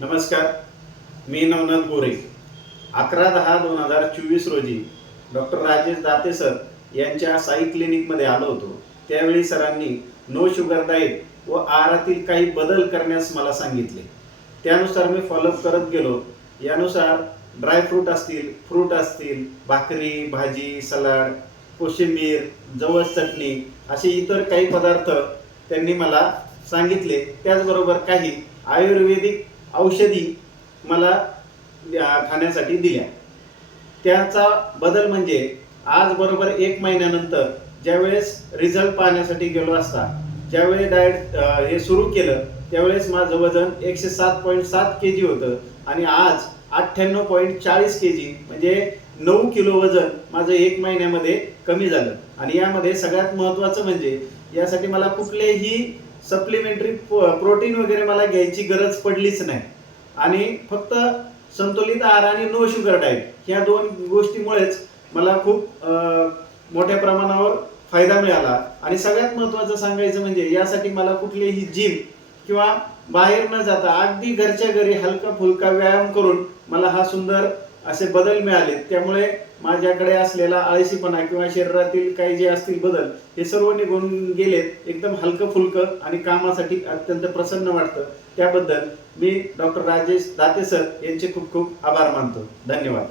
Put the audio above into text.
नमस्कार, मी नवनाथ गोरे. 11/10/2024 रोजी doctor Rajesh Date sir यांच्या साई क्लिनिकमध्ये आलो होतो. त्यावेळी सरांनी नो शुगर डाएट व आहारातील काही बदल करण्यास मला सांगितले. त्यानुसार मी फॉलोअप करत गेलो. यानुसार ड्रायफ्रूट असतील, फ्रूट असतील, भाकरी, भाजी, सलाड, कोशिंबीर, जवस चटणी असे इतर काही पदार्थ त्यांनी मला सांगितले. त्याचबरोबर काही आयुर्वेदिक औषधी मला खाण्यासाठी दिल्या. त्याचा बदल म्हणजे आज बरोबर 1 महिन्यानंतर ज्यावेळेस रिझल्ट पाहण्यासाठी गेलो असता, ज्यावेळी डाएट हे सुरू केलं त्यावेळेस माझं वजन 107.7 kg होतं आणि आज 98.40 kg म्हणजे 9 किलो वजन माझं 1 महिन्यामध्ये कमी झालं. आणि यामध्ये सगळ्यात महत्त्वाचं म्हणजे यासाठी मला कुठलेही सप्लिमेंटरी प्रोटीन वगैरे मला घ्यायची गरज पडलीच नाही आणि फक्त संतुलित आहार आणि नो शुगर डाएट ह्या 2 गोष्टीमुळेच मला खूप मोठ्या प्रमाणावर फायदा मिळाला. आणि सगळ्यात महत्त्वाचं सांगायचं म्हणजे यासाठी मला कुठलीही जिम किंवा बाहेर न जाता अगदी घरच्या घरी हलका फुलका व्यायाम करून मला हा सुंदर असे बदल मिळाले. त्यामुळे माझ्याकडे असलेला आळशीपणा किंवा शरीरातील काही जे असतील बदल हे सर्व निघून गेलेत. एकदम हलकं फुलकं आणि कामासाठी अत्यंत प्रसन्न वाटतं. त्याबद्दल मी डॉक्टर राजेश दाते सर यांचे खूप खूप आभार मानतो. धन्यवाद.